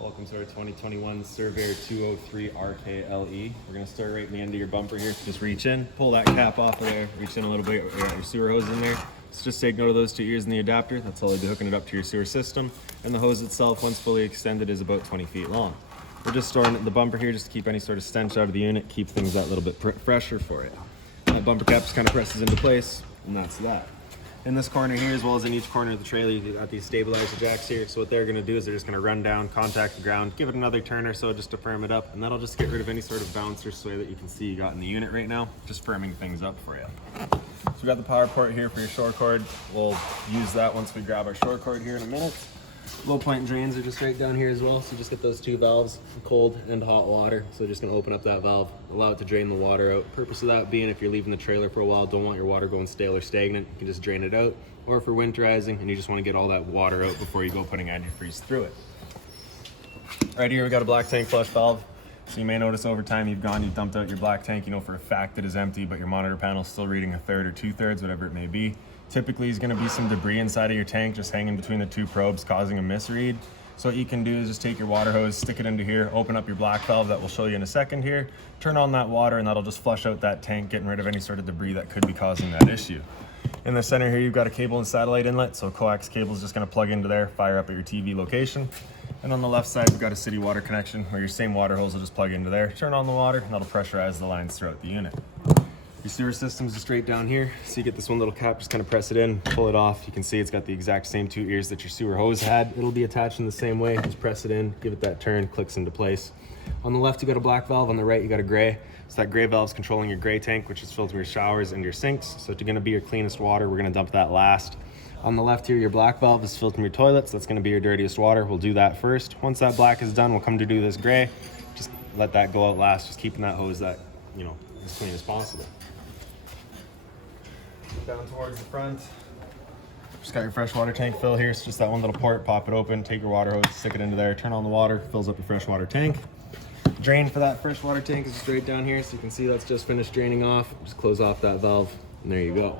Welcome to our 2021 Surveyor 203 RKLE. We're going to start right in the end of your bumper here. Just reach in, pull that cap off of there, reach in a little bit, your sewer hose in there. So just take note of those two ears in the adapter. That's all you'll be hooking it up to your sewer system. And the hose itself, once fully extended, is about 20 feet long. We're just storing the bumper here just to keep any sort of stench out of the unit, keep things that little bit fresher for it. That bumper cap just kind of presses into place, and that's that. In this corner here, as well as in each corner of the trailer, you've got these stabilizer jacks here. So what they're gonna do is they're just gonna run down, contact the ground, give it another turn or so just to firm it up, and that'll just get rid of any sort of bounce or sway that you can see you got in the unit right now, just firming things up for you. So we got the power port here for your shore cord. We'll use that once we grab our shore cord here in a minute. Low point drains are just right down here as well. So just get those two valves, cold and hot water. So just gonna open up that valve, allow it to drain the water out. Purpose of that being, if you're leaving the trailer for a while, don't want your water going stale or stagnant, you can just drain it out. Or if we're winterizing and you just wanna get all that water out before you go putting antifreeze through it. Right here, we got a black tank flush valve. So you may notice over time you've dumped out your black tank, you know for a fact it is empty, but your monitor panel is still reading 1/3 or 2/3, whatever it may be. Typically, is going to be some debris inside of your tank just hanging between the two probes, causing a misread. So what you can do is just take your water hose, stick it into here, open up your black valve that we'll show you in a second here, turn on that water, and that'll just flush out that tank, getting rid of any sort of debris that could be causing that issue. In the center here, you've got a cable and satellite inlet, so a coax cable is just going to plug into there, fire up at your TV location. And on the left side, we've got a city water connection where your same water hose will just plug into there, turn on the water, and that'll pressurize the lines throughout the unit. Your sewer system's just straight down here. So you get this one little cap, just kind of press it in, pull it off. You can see it's got the exact same two ears that your sewer hose had. It'll be attached in the same way. Just press it in, give it that turn, clicks into place. On the left, you got a black valve. On the right, you got a gray. So that gray valve is controlling your gray tank, which is filled with your showers and your sinks. So it's gonna be your cleanest water. We're gonna dump that last. On the left here, your black valve is filled from your toilets. That's gonna be your dirtiest water. We'll do that first. Once that black is done, we'll come to do this gray. Just let that go out last, just keeping that hose that, as clean as possible. Down towards the front. Just got your freshwater tank fill here. It's just that one little port, pop it open, take your water hose, stick it into there, turn on the water, fills up your freshwater tank. Drain for that freshwater tank is straight down here, so you can see that's just finished draining off. Just close off that valve, and there you go.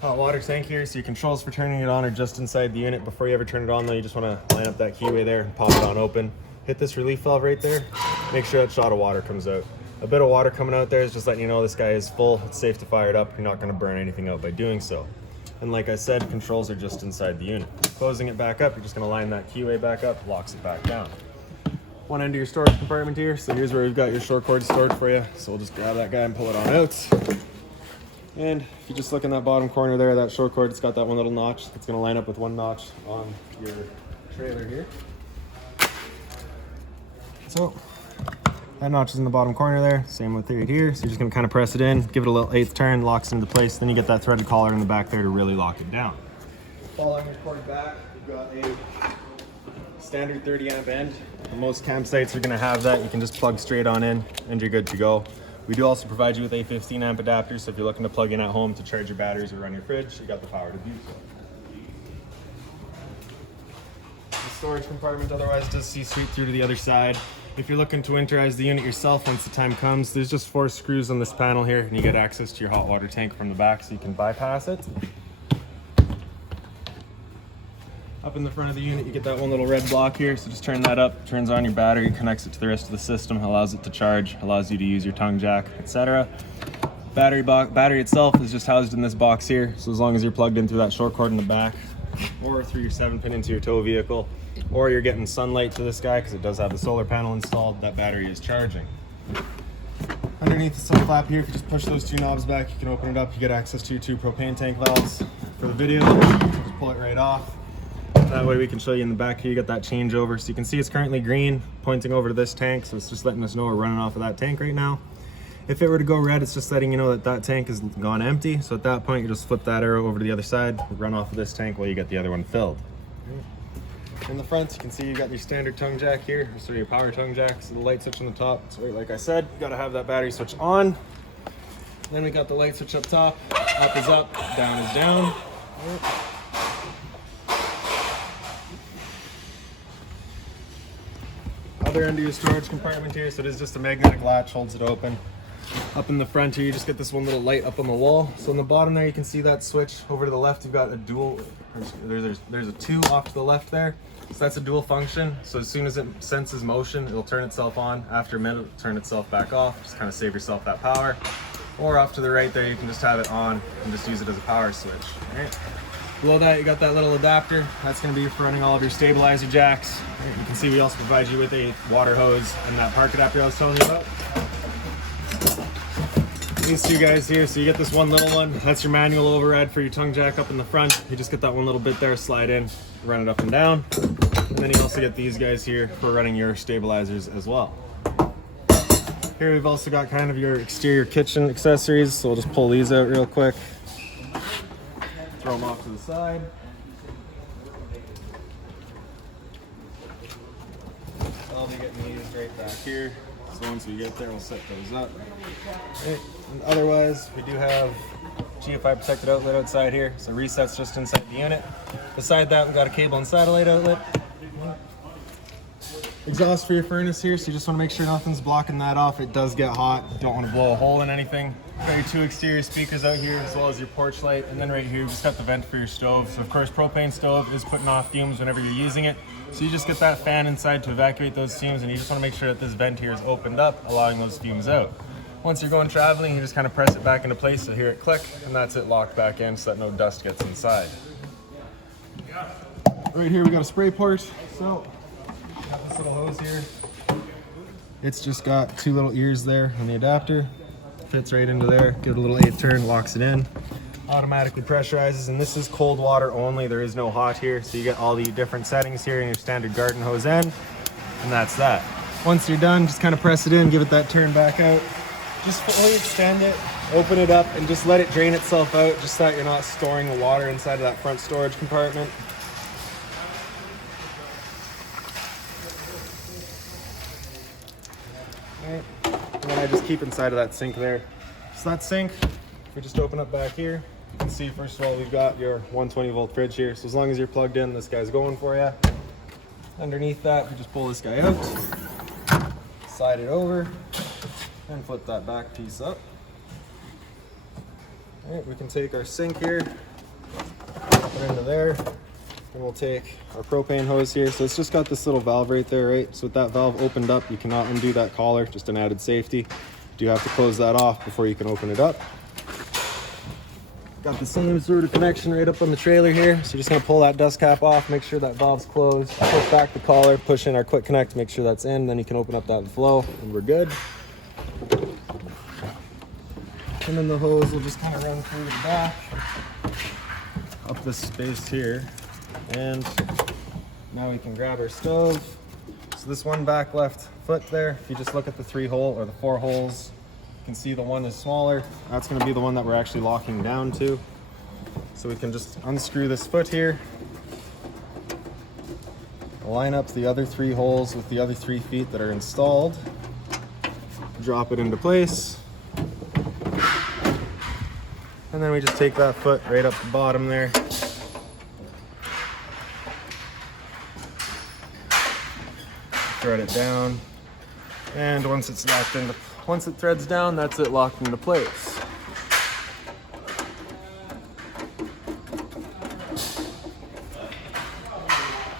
Hot water tank here, so your controls for turning it on are just inside the unit. Before you ever turn it on though, you just want to line up that keyway there and pop it on open. Hit this relief valve right there, make sure that shot of water comes out. A bit of water coming out there is just letting you know this guy is full. It's safe to fire it up. You're not going to burn anything out by doing so. And like I said, controls are just inside the unit. Closing it back up, you're just going to line that keyway back up, locks it back down. One end of your storage compartment here. So here's where we've got your short cord stored for you. So we'll just grab that guy and pull it on out. And if you just look in that bottom corner there, that short cord, it's got that one little notch. It's going to line up with one notch on your trailer here. So that notch is in the bottom corner there, same with right here. So you're just gonna kind of press it in, give it a little 1/8 turn, locks into place. Then you get that threaded collar in the back there to really lock it down. Following your cord back, you've got a standard 30 amp end. Most campsites are gonna have that. You can just plug straight on in and you're good to go. We do also provide you with a 15 amp adapter. So if you're looking to plug in at home to charge your batteries or run your fridge, you got the power to do so. The storage compartment otherwise does see straight through to the other side. If you're looking to winterize the unit yourself once the time comes, there's just 4 screws on this panel here and you get access to your hot water tank from the back so you can bypass it. Up in the front of the unit, you get that one little red block here. So just turn that up, turns on your battery, connects it to the rest of the system, allows it to charge, allows you to use your tongue jack, etc. Battery itself is just housed in this box here. So as long as you're plugged in through that short cord in the back or through your 7-pin into your tow vehicle, or you're getting sunlight to this guy because it does have the solar panel installed, that battery is charging. Underneath the sun flap here, if you just push those 2 knobs back, you can open it up. You get access to your 2 propane tank valves. For the video, just pull it right off. That way we can show you in the back here, you got that changeover. So you can see it's currently green, pointing over to this tank. So it's just letting us know we're running off of that tank right now. If it were to go red, it's just letting you know that that tank has gone empty. So at that point, you just flip that arrow over to the other side, run off of this tank while you get the other one filled. In the front, you can see you got your standard tongue jack here, so your power tongue jack, so the light switch on the top. So like I said, you gotta have that battery switch on. Then we got the light switch up top. Up is up, down is down. Other end of your storage compartment here, so it is just a magnetic latch, holds it open. Up in the front here, you just get this one little light up on the wall. So on the bottom there, you can see that switch. Over to the left, you've got a dual, there's a 2 off to the left there. So that's a dual function. So as soon as it senses motion, it'll turn itself on. After a minute, it'll turn itself back off. Just kind of save yourself that power. Or off to the right there, you can just have it on and just use it as a power switch. All right. Below that, you got that little adapter. That's going to be for running all of your stabilizer jacks. All right. You can see we also provide you with a water hose and that park adapter I was telling you about. These 2 guys here, so you get this one little one. That's your manual override for your tongue jack up in the front. You just get that one little bit there, slide in, run it up and down. And then you also get these guys here for running your stabilizers as well. Here we've also got kind of your exterior kitchen accessories, so we'll just pull these out real quick. Throw them off to the side. I'll be getting these right back here. So once we get there, we'll set those up. Okay. And otherwise, we do have GFI protected outlet outside here. So resets just inside the unit. Beside that, we've got a cable and satellite outlet. Exhaust for your furnace here, so you just want to make sure nothing's blocking that off. It does get hot. You don't want to blow a hole in anything. Got your 2 exterior speakers out here, as well as your porch light. And then right here, you just got the vent for your stove. So of course, propane stove is putting off fumes whenever you're using it. So you just get that fan inside to evacuate those fumes, and you just want to make sure that this vent here is opened up, allowing those fumes out. Once you're going traveling, you just kind of press it back into place, so hear it click, and that's it locked back in so that no dust gets inside. Right here, we got a spray port. So got this little hose here. It's just got 2 little ears there on the adapter. Fits right into there. Give it a little 8 turn, locks it in. Automatically pressurizes, and this is cold water only. There is no hot here, so you get all the different settings here in your standard garden hose end, and that's that. Once you're done, just kind of press it in, give it that turn back out. Just fully extend it, open it up, and just let it drain itself out, just so that you're not storing the water inside of that front storage compartment. Right. And then I just keep inside of that sink there. So that sink, if we just open up back here, you can see first of all we've got your 120 volt fridge here. So as long as you're plugged in, this guy's going for you. Underneath that, we just pull this guy out, slide it over, and flip that back piece up. All right, we can take our sink here, put it into there, and we'll take our propane hose here. So it's just got this little valve right there, right? So with that valve opened up, you cannot undo that collar, just an added safety. You do have to close that off before you can open it up. Got the same sort of connection right up on the trailer here. So you're just gonna pull that dust cap off, make sure that valve's closed, push back the collar, push in our quick connect, make sure that's in, then you can open up that flow, and we're good. And then the hose will just kind of run through the back, up this space here. And now we can grab our stove. So this one back left foot there, if you just look at the 3 hole or the 4 holes, you can see the one is smaller. That's going to be the one that we're actually locking down to. So we can just unscrew this foot here, line up the other 3 holes with the other 3 feet that are installed, drop it into place, and then we just take that foot right up the bottom there, thread it down, and once it's locked into, once it threads down, that's it locked into place.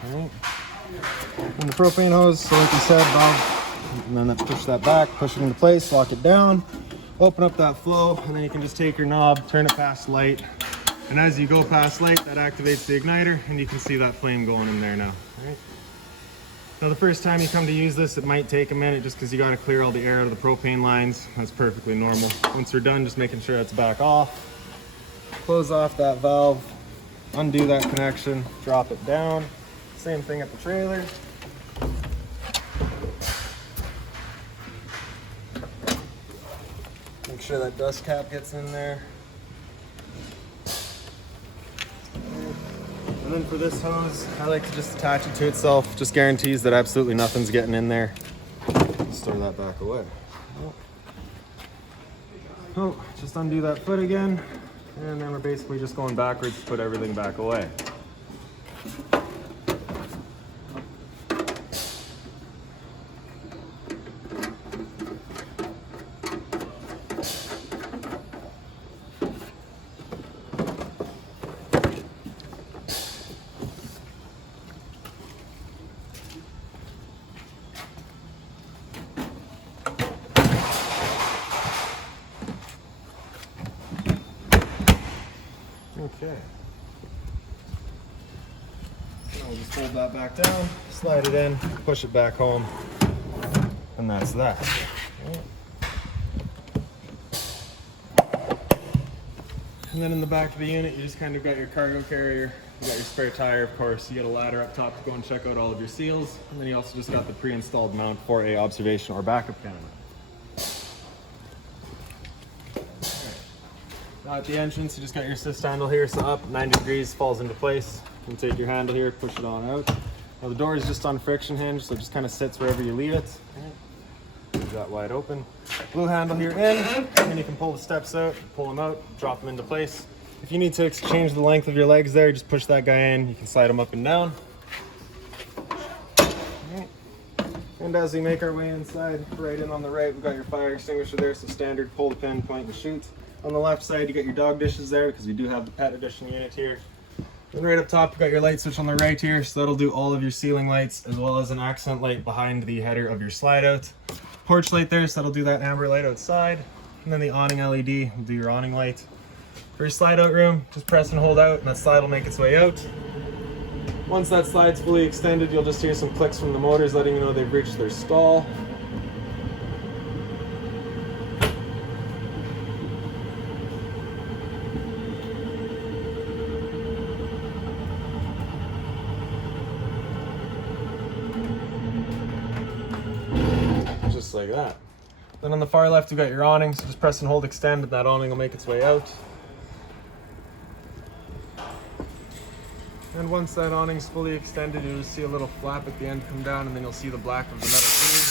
Alright. And the propane hose, so like we said, valve, and then push that back, push it into place, lock it down, open up that flow, and then you can just take your knob, turn it past light, and as you go past light, that activates the igniter, and you can see that flame going in there now. Alright. Now the first time you come to use this, it might take a minute just because you got to clear all the air out of the propane lines. That's perfectly normal. Once you're done, just making sure it's back off. Close off that valve, undo that connection, drop it down. Same thing at the trailer. Make sure that dust cap gets in there. And then for this hose, I like to just attach it to itself. Just guarantees that absolutely nothing's getting in there. Store that back away. Oh, just undo that foot again. And then we're basically just going backwards to put everything back away. Okay. Now we'll just fold that back down, slide it in, push it back home, and that's that. And then in the back of the unit, you just kind of got your cargo carrier, you got your spare tire, of course, you got a ladder up top to go and check out all of your seals, and then you also just got the pre-installed mount for a observation or backup camera. Now at the entrance, you just got your assist handle here, so up 90 degrees, falls into place. You can take your handle here, push it on out. Now the door is just on friction hinge, so it just kind of sits wherever you leave it. Leave that wide open. Blue handle here in, and you can pull the steps out, pull them out, drop them into place. If you need to change the length of your legs there, just push that guy in. You can slide them up and down. And as we make our way inside, right in on the right, we've got your fire extinguisher there, so standard pull the pin, point and shoot. On the left side, you got your dog dishes there because we do have the pet edition unit here. And right up top, you got your light switch on the right here, so that'll do all of your ceiling lights as well as an accent light behind the header of your slide out. Porch light there, so that'll do that amber light outside. And then the awning LED will do your awning light. For your slide out room, just press and hold out and that slide will make its way out. Once that slide's fully extended, you'll just hear some clicks from the motors letting you know they've reached their stall. Just like that. Then on the far left, you got your awning, so just press and hold extend and that awning will make its way out. And once that awning's fully extended, you'll just see a little flap at the end come down, and then you'll see the black of the metal tube.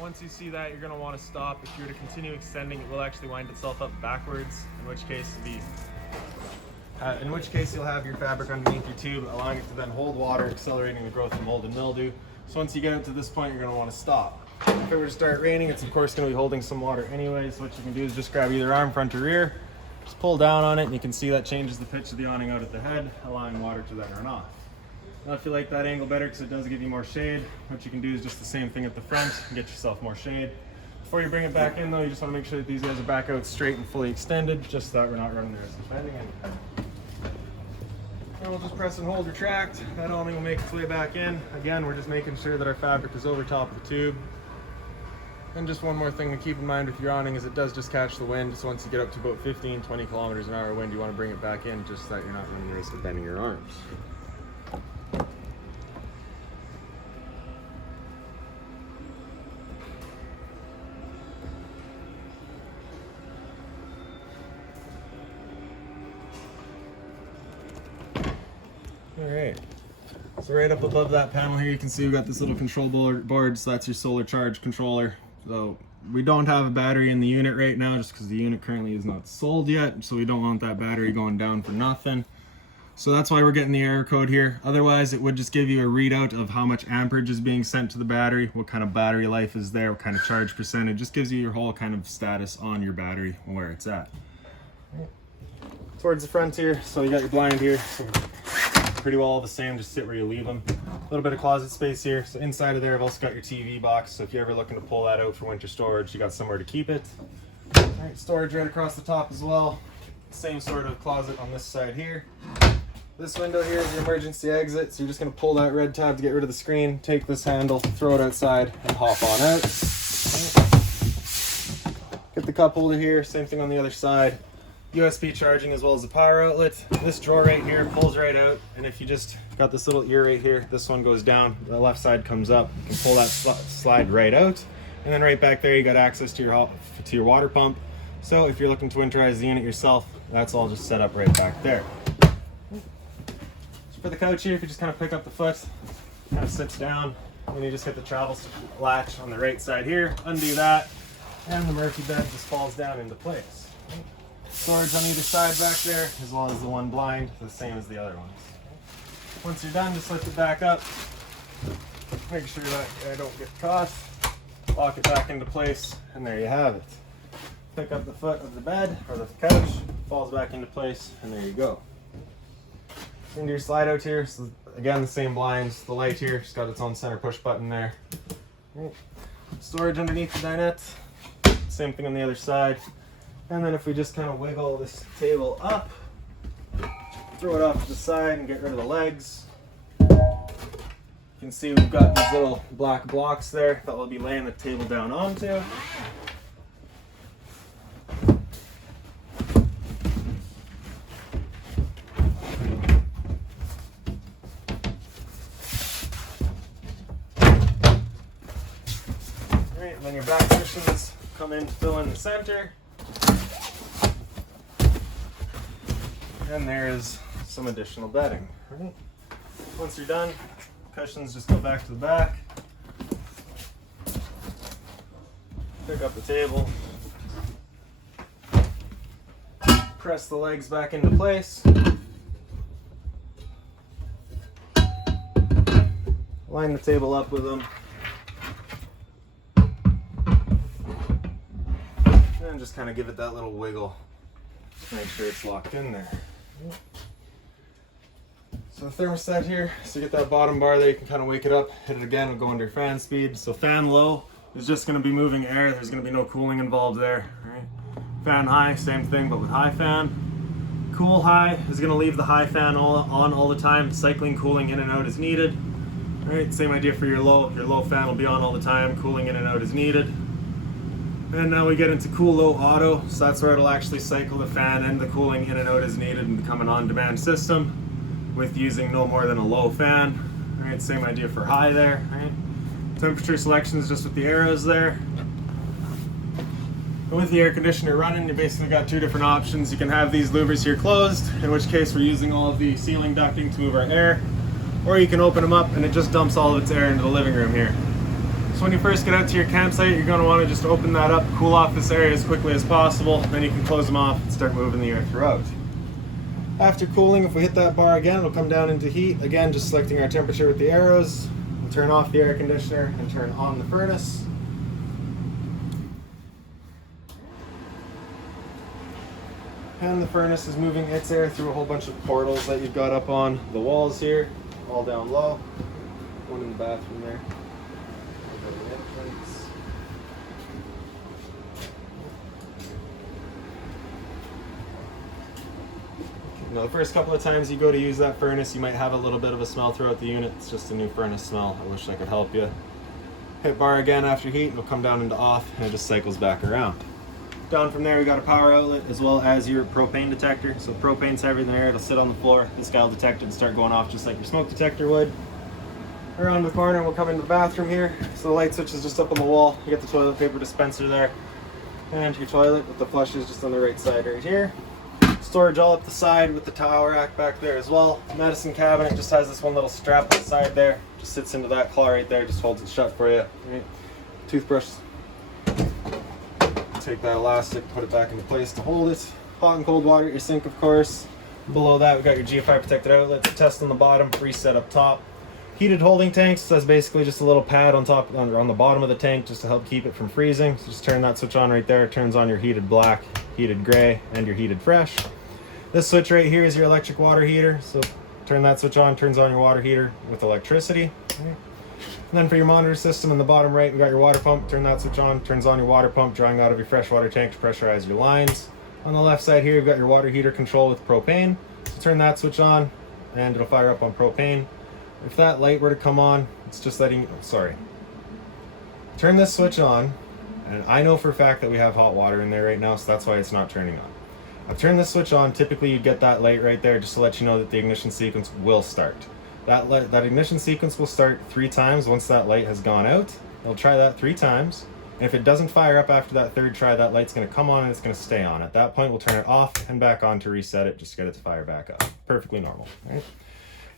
Once you see that, you're going to want to stop. If you were to continue extending, it will actually wind itself up backwards, in which case you'll have your fabric underneath your tube, allowing it to then hold water, accelerating the growth of mold and mildew. So once you get out to this point, you're going to want to stop. If it were to start raining, it's of course going to be holding some water anyway, so what you can do is just grab either arm, front or rear, just pull down on it, and you can see that changes the pitch of the awning out at the head, allowing water to then run off. Now if you like that angle better because it does give you more shade, what you can do is just the same thing at the front and get yourself more shade. Before you bring it back in though, you just want to make sure that these guys are back out straight and fully extended, just so that we're not running the risk of bending anything. And we'll just press and hold retract. That awning will make its way back in. Again, we're just making sure that our fabric is over top of the tube. And just one more thing to keep in mind with your awning is it does just catch the wind. So once you get up to about 15-20 kilometers an hour wind, you want to bring it back in just so that you're not running the risk of bending your arms. Alright, so right up above that panel here you can see we've got this little control board, so that's your solar charge controller. So we don't have a battery in the unit right now just because the unit currently is not sold yet, so we don't want that battery going down for nothing. So that's why we're getting the error code here. Otherwise it would just give you a readout of how much amperage is being sent to the battery, what kind of battery life is there, what kind of charge percentage. Just gives you your whole kind of status on your battery and where it's at. Towards the front here, so you got your blind here. So pretty well all the same, just sit where you leave them. A little bit of closet space here. So inside of there I've also got your TV box, so if you're ever looking to pull that out for winter storage, you got somewhere to keep it. Alright, storage right across the top as well. Same sort of closet on this side here. This window here is the emergency exit, so you're just going to pull that red tab to get rid of the screen, take this handle, throw it outside, and hop on out. Get the cup holder here, same thing on the other side. USB charging as well as the power outlet. This drawer right here pulls right out, and if you just got this little ear right here, this one goes down, the left side comes up. You can pull that slide right out, and then right back there you got access to your water pump. So if you're looking to winterize the unit yourself, that's all just set up right back there. So for the couch here, if you just kind of pick up the foot, kind of sits down, and you just hit the travel latch on the right side here, undo that, and the Murphy bed just falls down into place. Storage on either side back there, as well as the one blind, the same as the other ones. Once you're done, just lift it back up. Make sure that I don't get caught. Lock it back into place, and there you have it. Pick up the foot of the bed, or the couch, falls back into place, and there you go. Into your slide out here, so again, the same blinds. The light here, just got its own center push button there. Storage underneath the dinette. Same thing on the other side. And then if we just kind of wiggle this table up, throw it off to the side and get rid of the legs. You can see we've got these little black blocks there that we'll be laying the table down onto. Alright, and then your back cushions come in, fill in the center. And there's some additional bedding. Right? Once you're done, cushions just go back to the back. Pick up the table. Press the legs back into place. Line the table up with them. And just kind of give it that little wiggle. Make sure it's locked in there. So the thermostat here, so you get that bottom bar there, you can kind of wake it up, hit it again, we'll go under fan speed. So fan low is just going to be moving air, there's going to be no cooling involved there. Right? Fan high, same thing, but with high fan. Cool high is going to leave the high fan on all the time, cycling cooling in and out as needed. Right? Same idea for your low fan will be on all the time, cooling in and out as needed. And now we get into cool low auto, so that's where it'll actually cycle the fan and the cooling in and out as needed and become an on-demand system with using no more than a low fan. All right, same idea for high there. Right? Temperature selection is just with the arrows there. And with the air conditioner running, you basically got two different options. You can have these louvers here closed, in which case we're using all of the ceiling ducting to move our air, or you can open them up and it just dumps all of its air into the living room here. So when you first get out to your campsite, you're going to want to just open that up, cool off this area as quickly as possible, then you can close them off and start moving the air throughout. After cooling, if we hit that bar again, it'll come down into heat. Again, just selecting our temperature with the arrows. We'll turn off the air conditioner and turn on the furnace. And the furnace is moving its air through a whole bunch of portals that you've got up on the walls here, all down low. One in the bathroom there. Now, the first couple of times you go to use that furnace, you might have a little bit of a smell throughout the unit. It's just a new furnace smell. I wish I could help you. Hit bar again after heat, it'll come down into off, and it just cycles back around. Down from there, we got a power outlet as well as your propane detector. So propane's heavier than air, it'll sit on the floor. This guy will detect it and start going off just like your smoke detector would. Around the corner, we'll come into the bathroom here. So the light switch is just up on the wall. You get the toilet paper dispenser there. And your toilet with the flushes just on the right side right here. Storage all up the side with the towel rack back there as well. Medicine cabinet just has this one little strap on the side there. Just sits into that claw right there, just holds it shut for you. Right. Toothbrush. Take that elastic, put it back into place to hold it. Hot and cold water at your sink, of course. Below that, we've got your GFI protected outlets. Test on the bottom, reset up top. Heated holding tanks, so that's basically just a little pad on top, on the bottom of the tank, just to help keep it from freezing. So just turn that switch on right there. It turns on your heated black, heated gray, and your heated fresh. This switch right here is your electric water heater. So turn that switch on, turns on your water heater with electricity. And then for your monitor system in the bottom right, we got your water pump. Turn that switch on, turns on your water pump, drawing out of your freshwater tank to pressurize your lines. On the left side here, you've got your water heater control with propane. So turn that switch on, and it'll fire up on propane. If that light were to come on, it's just letting you, turn this switch on, and I know for a fact that we have hot water in there right now, so that's why it's not turning on. I've turned this switch on. Typically you'd get that light right there just to let you know that the ignition sequence will start. That ignition sequence will start 3 times once that light has gone out. It'll try that 3 times. And if it doesn't fire up after that 3rd try, that light's going to come on and it's going to stay on. At that point, we'll turn it off and back on to reset it, just to get it to fire back up. Perfectly normal, right?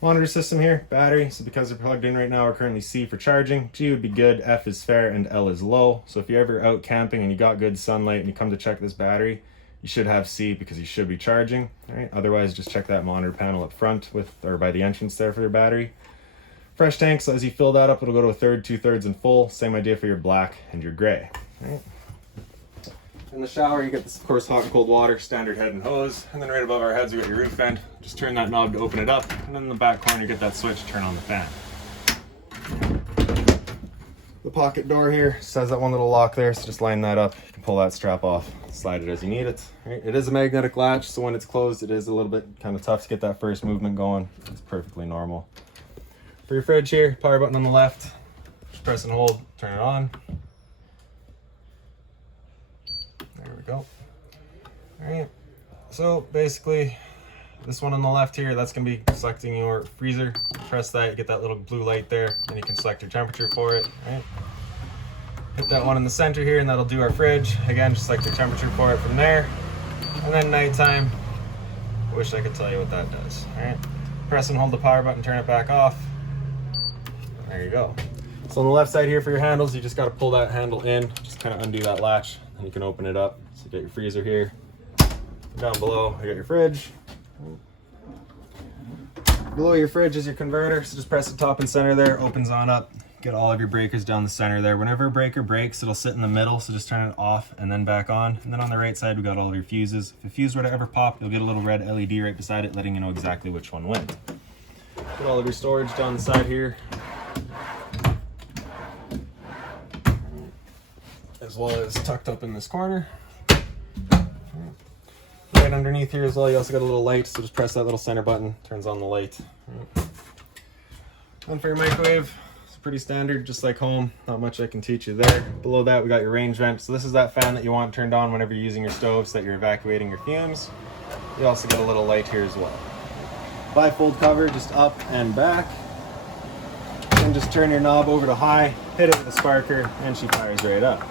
Monitor system here, battery. So because they're plugged in right now, we're currently C for charging. G would be good, F is fair, and L is low. So if you're ever out camping and you got good sunlight and you come to check this battery, you should have C because you should be charging. All right. Otherwise, just check that monitor panel up front or by the entrance there for your battery. Fresh tank, so as you fill that up, it'll go to 1/3, 2/3, and full. Same idea for your black and your gray. All right. In the shower, you get this, of course, hot and cold water, standard head and hose. And then right above our heads, we got your roof vent. Just turn that knob to open it up. And then in the back corner, you get that switch, turn on the fan. The pocket door here just has that one little lock there, so just line that up. You can pull that strap off, slide it as you need it. Right. It is a magnetic latch, so when it's closed, it is a little bit kind of tough to get that first movement going. It's perfectly normal. For your fridge here, power button on the left. Just press and hold, turn it on. There we go. All right. So basically, this one on the left here, that's going to be selecting your freezer. Press that, you get that little blue light there, and you can select your temperature for it. Right? Hit that one in the center here, and that'll do our fridge. Again, just select your temperature for it from there. And then nighttime, I wish I could tell you what that does. All right? Press and hold the power button, turn it back off. There you go. So on the left side here for your handles, you just got to pull that handle in, just kind of undo that latch, and you can open it up. So you get your freezer here. Down below, you got your fridge. Below your fridge is your converter, so just press the top and center there, opens on up. Get all of your breakers down the center there. Whenever a breaker breaks, it'll sit in the middle, so just turn it off and then back on. And then on the right side, we got all of your fuses. If a fuse were to ever pop, you'll get a little red LED right beside it, letting you know exactly which one went. Get all of your storage down the side here, as well as tucked up in this corner. Right underneath here as well, you also got a little light, so just press that little center button, turns on the light. And for your microwave, it's pretty standard, just like home, not much I can teach you there. Below that, we got your range vent. So this is that fan that you want turned on whenever you're using your stove so that you're evacuating your fumes. You also get a little light here as well. Bifold cover, just up and back. And just turn your knob over to high, hit it with a sparker, and she fires right up.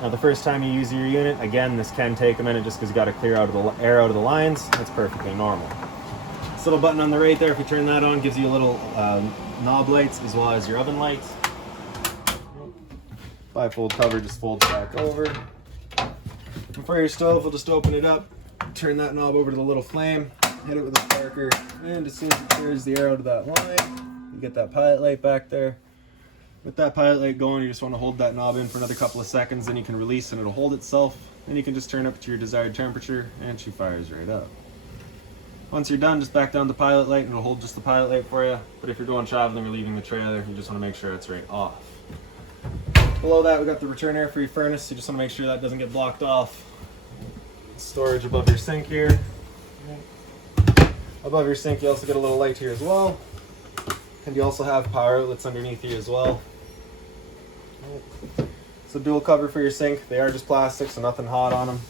Now the first time you use your unit, again, this can take a minute just because you got to clear out of the air out of the lines. That's perfectly normal. This little button on the right there, if you turn that on, gives you a little knob lights as well as your oven lights. Bifold cover just folds back over. And for your stove, we'll just open it up, turn that knob over to the little flame, hit it with a sparker, and as soon as it clears the air out of that line, you get that pilot light back there. With that pilot light going, you just want to hold that knob in for another couple of seconds, then you can release and it'll hold itself. Then you can just turn up to your desired temperature and she fires right up. Once you're done, just back down the pilot light and it'll hold just the pilot light for you. But if you're going traveling or leaving the trailer, you just want to make sure it's right off. Below that, we got the return air for your furnace. So you just want to make sure that doesn't get blocked off. Storage above your sink here. Above your sink, you also get a little light here as well. And you also have power outlets underneath here as well. So dual cover for your sink. They are just plastic, so nothing hot on them.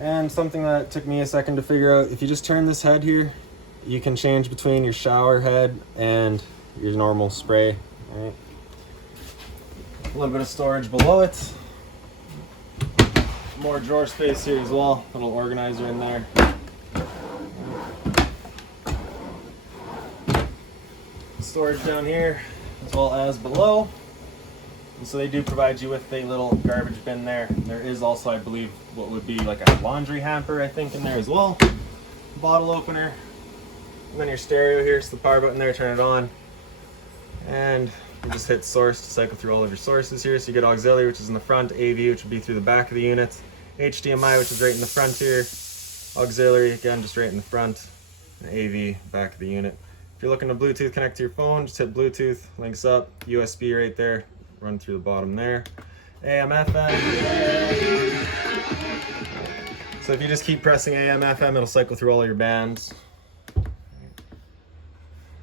And something that took me a second to figure out, if you just turn this head here, you can change between your shower head and your normal spray. Right? A little bit of storage below it. More drawer space here as well. Little organizer in there. Storage down here as well as below. And so they do provide you with a little garbage bin there. There is also, I believe, what would be like a laundry hamper, I think, in there as well. Bottle opener. And then your stereo here, so the power button there, turn it on. And you just hit source to cycle through all of your sources here. So you get auxiliary, which is in the front, AV, which would be through the back of the unit, HDMI, which is right in the front here, auxiliary, again, just right in the front, and AV, back of the unit. If you're looking to Bluetooth connect to your phone, just hit Bluetooth, links up, USB right there, run through the bottom there. AM, FM. So if you just keep pressing AM, FM, it'll cycle through all your bands.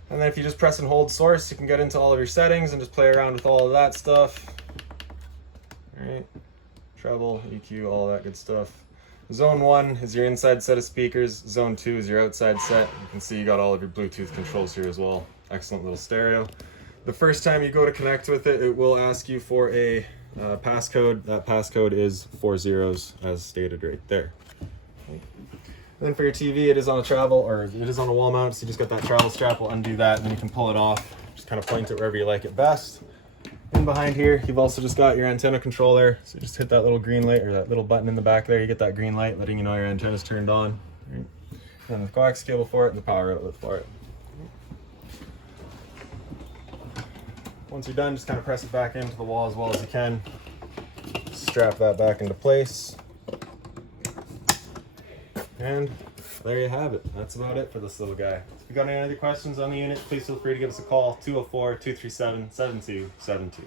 And then if you just press and hold source, you can get into all of your settings and just play around with all of that stuff. All right, treble, EQ, all that good stuff. Zone 1 is your inside set of speakers. Zone 2 is your outside set. You can see you got all of your Bluetooth controls here as well. Excellent little stereo. The first time you go to connect with it, it will ask you for a passcode. That passcode is 4 zeros as stated right there. And then for your TV, it is on a travel, or it is on a wall mount, so you just got that travel strap. We'll undo that, and then you can pull it off. Just kind of point it wherever you like it best. And behind here, you've also just got your antenna controller. So just hit that little green light, or that little button in the back there. You get that green light, letting you know your antenna's turned on. And the coax cable for it, and the power outlet for it. Once you're done, just kind of press it back into the wall as well as you can. Strap that back into place. And there you have it. That's about it for this little guy. If you you got any other questions on the unit, please feel free to give us a call, 204-237-7272.